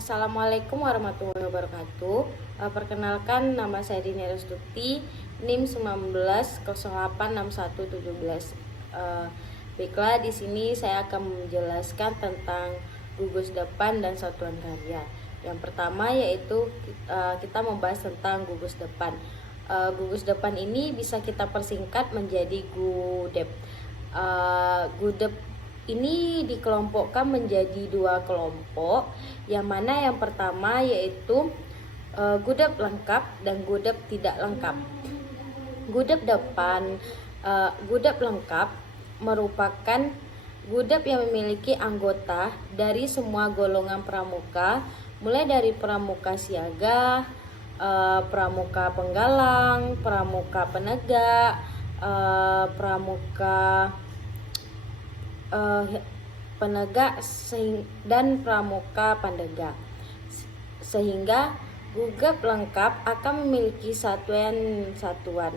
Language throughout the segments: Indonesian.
Assalamualaikum warahmatullahi wabarakatuh. Perkenalkan, nama saya Dini Restuti, NIM 19086117. Baiklah, di sini saya akan menjelaskan tentang gugus depan dan satuan karya. Yang pertama yaitu kita membahas tentang gugus depan. Gugus depan ini bisa kita persingkat menjadi GUDEP. GUDEP ini dikelompokkan menjadi dua kelompok, yang mana yang pertama yaitu GUDEP lengkap dan GUDEP tidak lengkap. GUDEP lengkap merupakan GUDEP yang memiliki anggota dari semua golongan pramuka, mulai dari pramuka siaga, pramuka penggalang, pramuka penegak, pramuka penegak dan pramuka pandega, sehingga GUDEP lengkap akan memiliki satuan-satuan,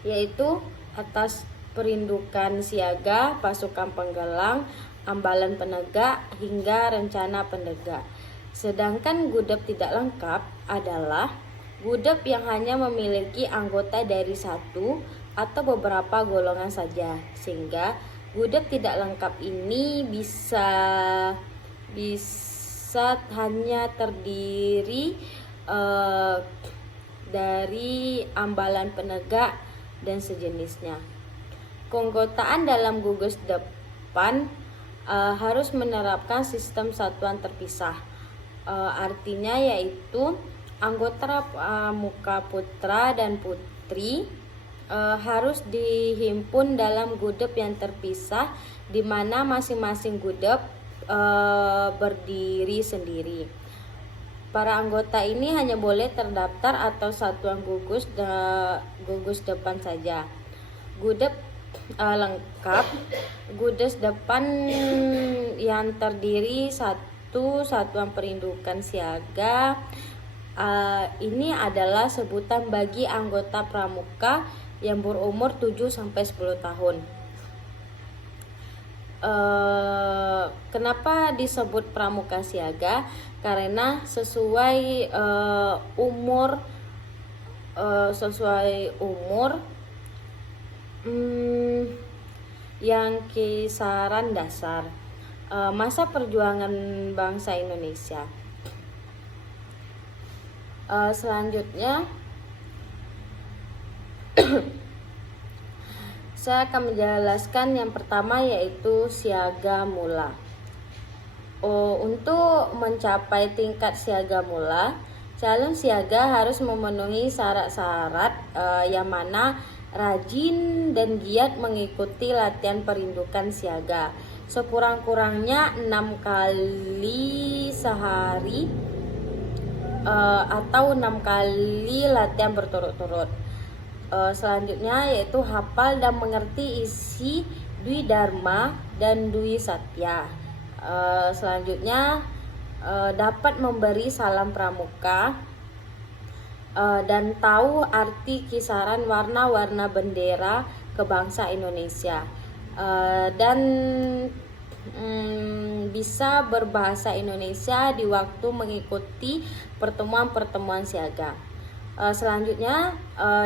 yaitu atas perindukan siaga, pasukan penggalang, ambalan penegak, hingga rencana penegak. Sedangkan GUDEP tidak lengkap adalah GUDEP yang hanya memiliki anggota dari satu atau beberapa golongan saja, sehingga GUDEP tidak lengkap ini bisa hanya terdiri dari ambalan penegak dan sejenisnya. Keanggotaan dalam gugus depan harus menerapkan sistem satuan terpisah. Artinya yaitu anggota pramuka putra dan putri harus dihimpun dalam GUDEP yang terpisah, di mana masing-masing GUDEP berdiri sendiri. Para anggota ini hanya boleh terdaftar atau satuan gugus depan saja. GUDEP lengkap, gugus depan yang terdiri satu satuan perindukan siaga. Ini adalah sebutan bagi anggota pramuka yang berumur 7-10 tahun. Kenapa disebut pramuka siaga? Karena sesuai umur yang kisaran dasar masa perjuangan bangsa Indonesia. Selanjutnya saya akan menjelaskan yang pertama yaitu siaga mula. Untuk mencapai tingkat siaga mula, calon siaga harus memenuhi syarat-syarat yang mana rajin dan giat mengikuti latihan perindukan siaga sekurang-kurangnya 6 kali sehari atau 6 kali latihan berturut-turut. Selanjutnya yaitu hafal dan mengerti isi Dwi Dharma dan Dwi Satya. Selanjutnya dapat memberi salam pramuka dan tahu arti kisaran warna-warna bendera kebangsa Indonesia, dan bisa berbahasa Indonesia di waktu mengikuti pertemuan-pertemuan siaga. Selanjutnya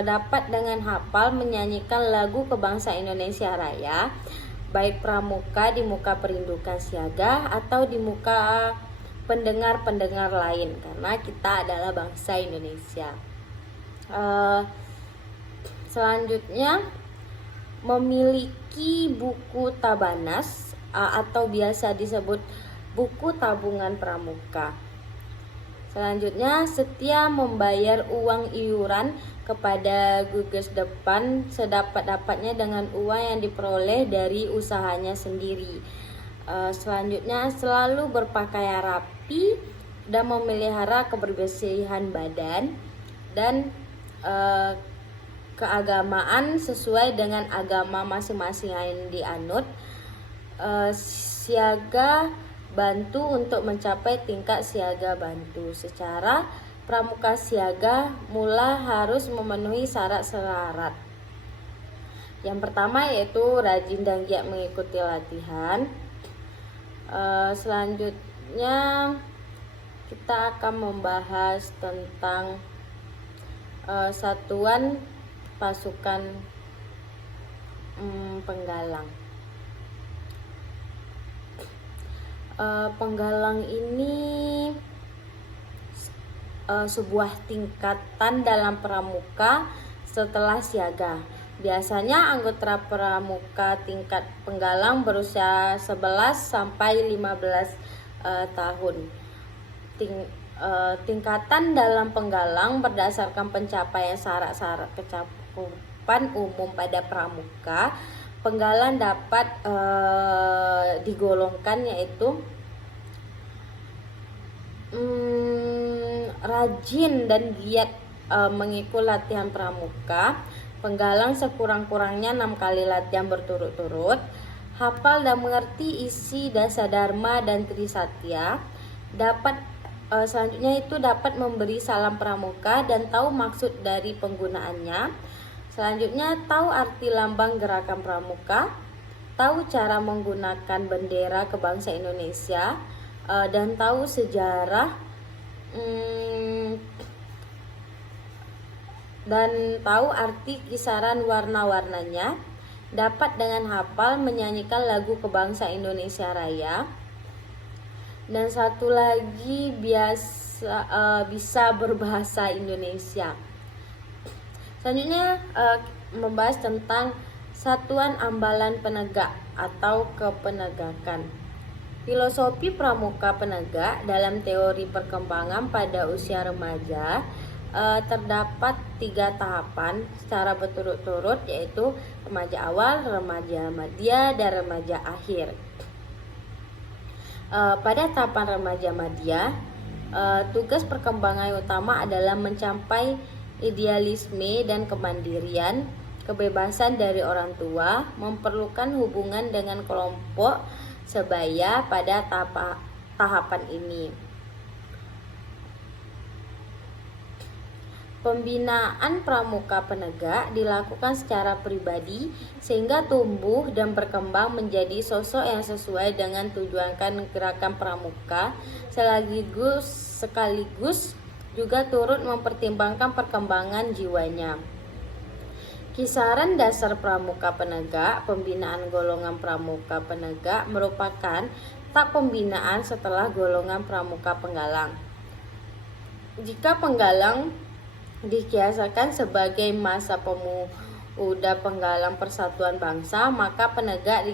dapat dengan hafal menyanyikan lagu kebangsa Indonesia Raya, baik pramuka di muka perindukan siaga atau di muka pendengar-pendengar lain, karena kita adalah bangsa Indonesia. Selanjutnya memiliki buku tabanas atau biasa disebut buku tabungan pramuka. Selanjutnya, setia membayar uang iuran kepada gugus depan sedapat-dapatnya dengan uang yang diperoleh dari usahanya sendiri. Selanjutnya, selalu berpakaian rapi dan memelihara kebersihan badan dan keagamaan sesuai dengan agama masing-masing yang dianut. Siaga bantu untuk mencapai tingkat siaga bantu. Secara pramuka siaga mula harus memenuhi syarat-syarat. Yang pertama yaitu rajin dan giat mengikuti latihan. Selanjutnya kita akan membahas tentang satuan pasukan penggalang. Penggalang ini sebuah tingkatan dalam pramuka setelah siaga. Biasanya anggota pramuka tingkat penggalang berusia 11 sampai 15 tahun. Tingkatan dalam penggalang berdasarkan pencapaian syarat-syarat kecakupan umum pada pramuka. Penggalang dapat digolongkan yaitu rajin dan giat mengikuti latihan pramuka. Penggalang sekurang-kurangnya 6 kali latihan berturut-turut, hafal dan mengerti isi Dasadharma dan Trisatya. Selanjutnya itu dapat memberi salam pramuka dan tahu maksud dari penggunaannya. Selanjutnya tahu arti lambang gerakan pramuka, tahu cara menggunakan bendera kebangsaan Indonesia, dan tahu sejarah dan tahu arti kisaran warna-warnanya. Dapat dengan hafal menyanyikan lagu kebangsaan Indonesia Raya. Dan satu lagi bisa berbahasa Indonesia. Selanjutnya membahas tentang satuan ambalan penegak atau kepenegakan. Filosofi pramuka penegak dalam teori perkembangan pada usia remaja terdapat 3 tahapan secara berturut-turut, yaitu remaja awal, remaja madya, dan remaja akhir. Pada tahapan remaja madya, tugas perkembangan yang utama adalah mencapai idealisme dan kemandirian, kebebasan dari orang tua, memerlukan hubungan dengan kelompok sebaya pada tahapan ini. Pembinaan pramuka penegak dilakukan secara pribadi sehingga tumbuh dan berkembang menjadi sosok yang sesuai dengan tujuan gerakan pramuka, sekaligus juga turut mempertimbangkan perkembangan jiwanya. Kisaran dasar pramuka penegak. Pembinaan golongan pramuka penegak merupakan tahap pembinaan setelah golongan pramuka penggalang. Jika penggalang dikiaskan sebagai masa pemuda penggalang persatuan bangsa, maka penegak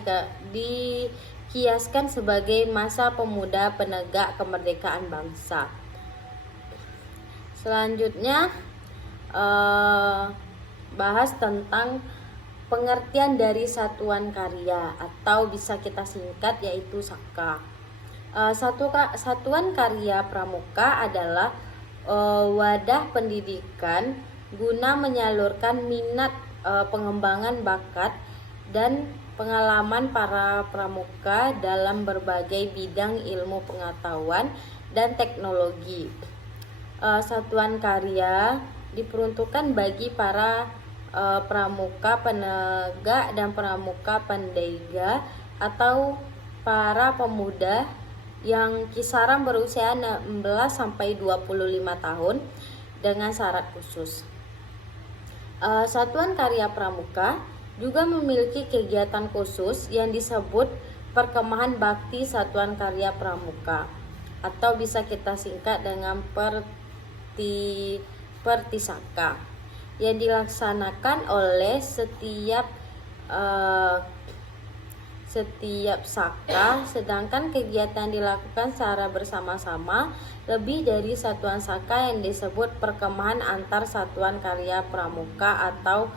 dikiaskan sebagai masa pemuda penegak kemerdekaan bangsa. Selanjutnya bahas tentang pengertian dari satuan karya atau bisa kita singkat yaitu SAKA. Satuan karya pramuka adalah wadah pendidikan guna menyalurkan minat, pengembangan bakat dan pengalaman para pramuka dalam berbagai bidang ilmu pengetahuan dan teknologi. Satuan karya diperuntukkan bagi para pramuka penegak dan pramuka pendega atau para pemuda yang kisaran berusia 16 sampai 25 tahun dengan syarat khusus. Satuan karya pramuka juga memiliki kegiatan khusus yang disebut perkemahan bakti satuan karya pramuka atau bisa kita singkat dengan Pertisaka, yang dilaksanakan oleh setiap saka, sedangkan kegiatan dilakukan secara bersama-sama lebih dari satuan saka yang disebut perkemahan antar satuan karya pramuka atau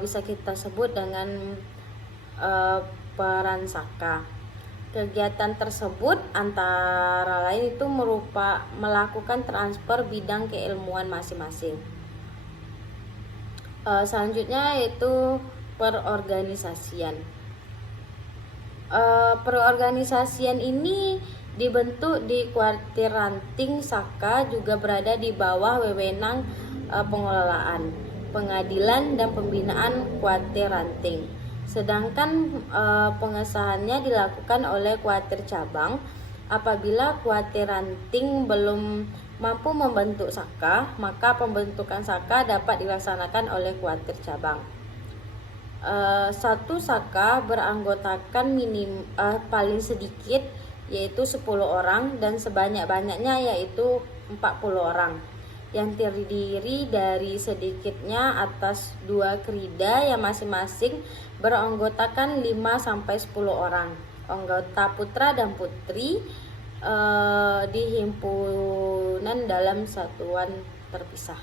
bisa kita sebut dengan peran saka. Kegiatan tersebut antara lain itu melakukan transfer bidang keilmuan masing-masing. Selanjutnya yaitu perorganisasian. Perorganisasian ini dibentuk di kuartir ranting saka, juga berada di bawah wewenang pengelolaan, pengadilan dan pembinaan kuartir ranting. Sedangkan pengesahannya dilakukan oleh kuartir cabang. Apabila kuartir ranting belum mampu membentuk saka, maka pembentukan saka dapat dilaksanakan oleh kuartir cabang. Satu saka beranggotakan paling sedikit yaitu 10 orang dan sebanyak-banyaknya yaitu 40 orang, yang terdiri dari sedikitnya atas 2 krida yang masing-masing beranggotakan 5-10 orang. Anggota putra dan putri di himpunan dalam satuan terpisah,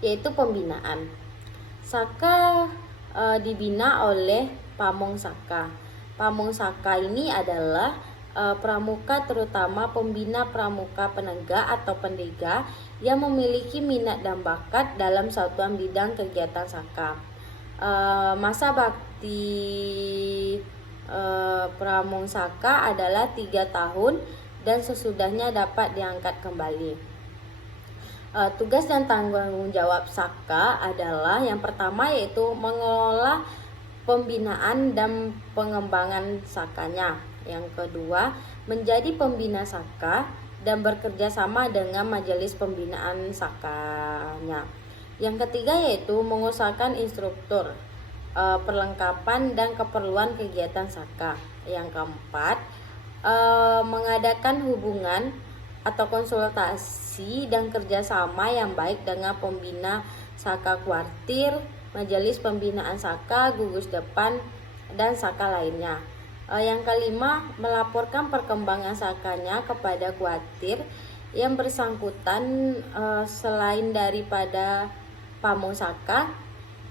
yaitu pembinaan. Saka dibina oleh pamong saka. Pamong saka ini adalah pramuka, terutama pembina pramuka penegak atau pendega yang memiliki minat dan bakat dalam satuan bidang kegiatan saka. Masa bakti pramong saka adalah 3 tahun dan sesudahnya dapat diangkat kembali. Tugas dan tanggung jawab saka adalah yang pertama yaitu mengelola pembinaan dan pengembangan sakanya. Yang kedua, menjadi pembina saka dan bekerja sama dengan majelis pembinaan sakanya. Yang ketiga yaitu mengusahakan instruktur, perlengkapan dan keperluan kegiatan saka. Yang keempat, mengadakan hubungan atau konsultasi dan kerjasama yang baik dengan pembina saka kuartir, majelis pembinaan saka, gugus depan, dan saka lainnya. Yang kelima, melaporkan perkembangan sakanya kepada kuartir yang bersangkutan selain daripada pamong saka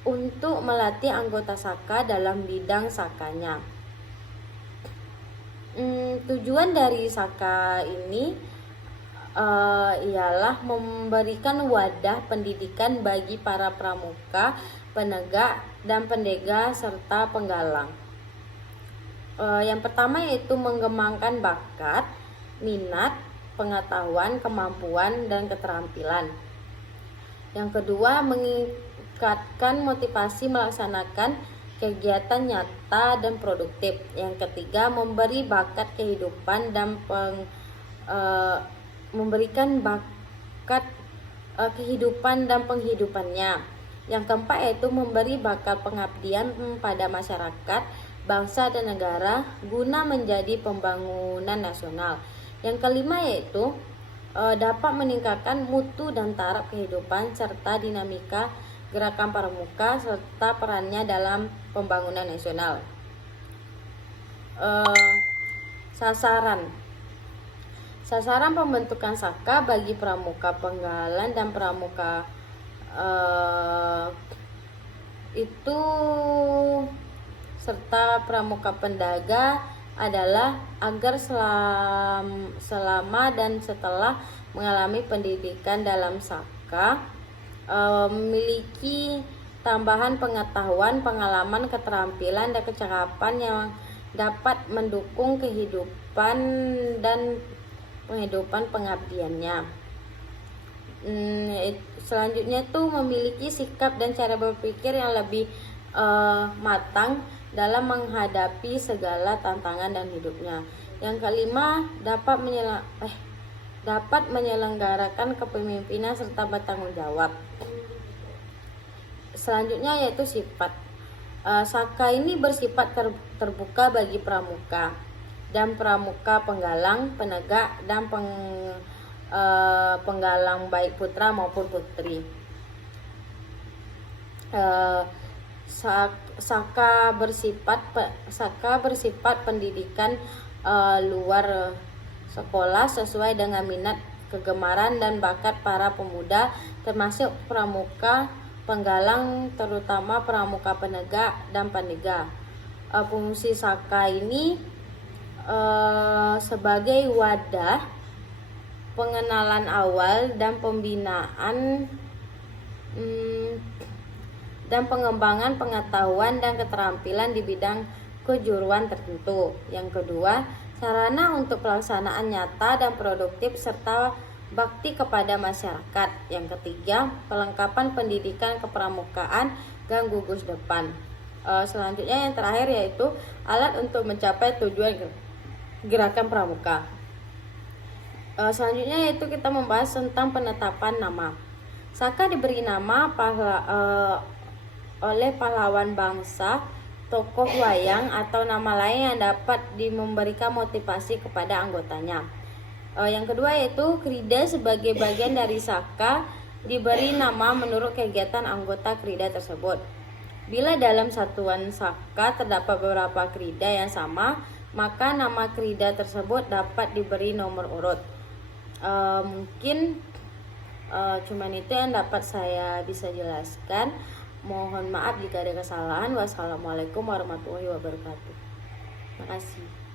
untuk melatih anggota saka dalam bidang sakanya. Tujuan dari saka ini ialah memberikan wadah pendidikan bagi para pramuka, penegak, dan pendega serta penggalang. Yang pertama yaitu mengembangkan bakat, minat, pengetahuan, kemampuan, dan keterampilan. Yang kedua, meningkatkan motivasi melaksanakan kegiatan nyata dan produktif. Yang ketiga, memberi bakat kehidupan dan memberikan bakat kehidupan dan penghidupannya. Yang keempat yaitu memberi bakat pengabdian pada masyarakat, bangsa dan negara guna menjadi pembangunan nasional. Yang kelima yaitu dapat meningkatkan mutu dan taraf kehidupan serta dinamika gerakan pramuka serta perannya dalam pembangunan nasional. Sasaran pembentukan saka bagi pramuka penggalan dan pramuka itu serta pramuka pendaga adalah agar selama dan setelah mengalami pendidikan dalam saka memiliki tambahan pengetahuan, pengalaman, keterampilan, dan kecakapan yang dapat mendukung kehidupan dan penghidupan pengabdiannya. Selanjutnya tuh memiliki sikap dan cara berpikir yang lebih matang dalam menghadapi segala tantangan dan hidupnya. Yang kelima, dapat menyelenggarakan kepemimpinan serta bertanggung jawab. Selanjutnya yaitu sifat. Saka ini bersifat terbuka bagi pramuka dan pramuka penggalang, penegak, dan penggalang baik putra maupun putri. Saka bersifat pendidikan luar sekolah sesuai dengan minat, kegemaran, dan bakat para pemuda, termasuk pramuka penggalang, terutama pramuka penegak dan pendega. Fungsi saka ini sebagai wadah pengenalan awal dan pembinaan dan pengembangan pengetahuan dan keterampilan di bidang kejuruan tertentu. Yang kedua, sarana untuk pelaksanaan nyata dan produktif serta bakti kepada masyarakat. Yang ketiga, pelengkapan pendidikan kepramukaan dan gugus depan. Selanjutnya yang terakhir yaitu alat untuk mencapai tujuan gerakan pramuka. Selanjutnya yaitu kita membahas tentang penetapan nama. Saka diberi nama oleh pahlawan bangsa, tokoh wayang, atau nama lain yang dapat memberikan motivasi kepada anggotanya. Yang kedua yaitu Krida sebagai bagian dari Saka diberi nama menurut kegiatan anggota Krida tersebut. Bila dalam satuan Saka terdapat beberapa Krida yang sama, maka nama Krida tersebut dapat diberi nomor urut. Mungkin cuman itu yang dapat saya bisa jelaskan. Mohon maaf jika ada kesalahan. Wassalamualaikum warahmatullahi wabarakatuh. Terima kasih.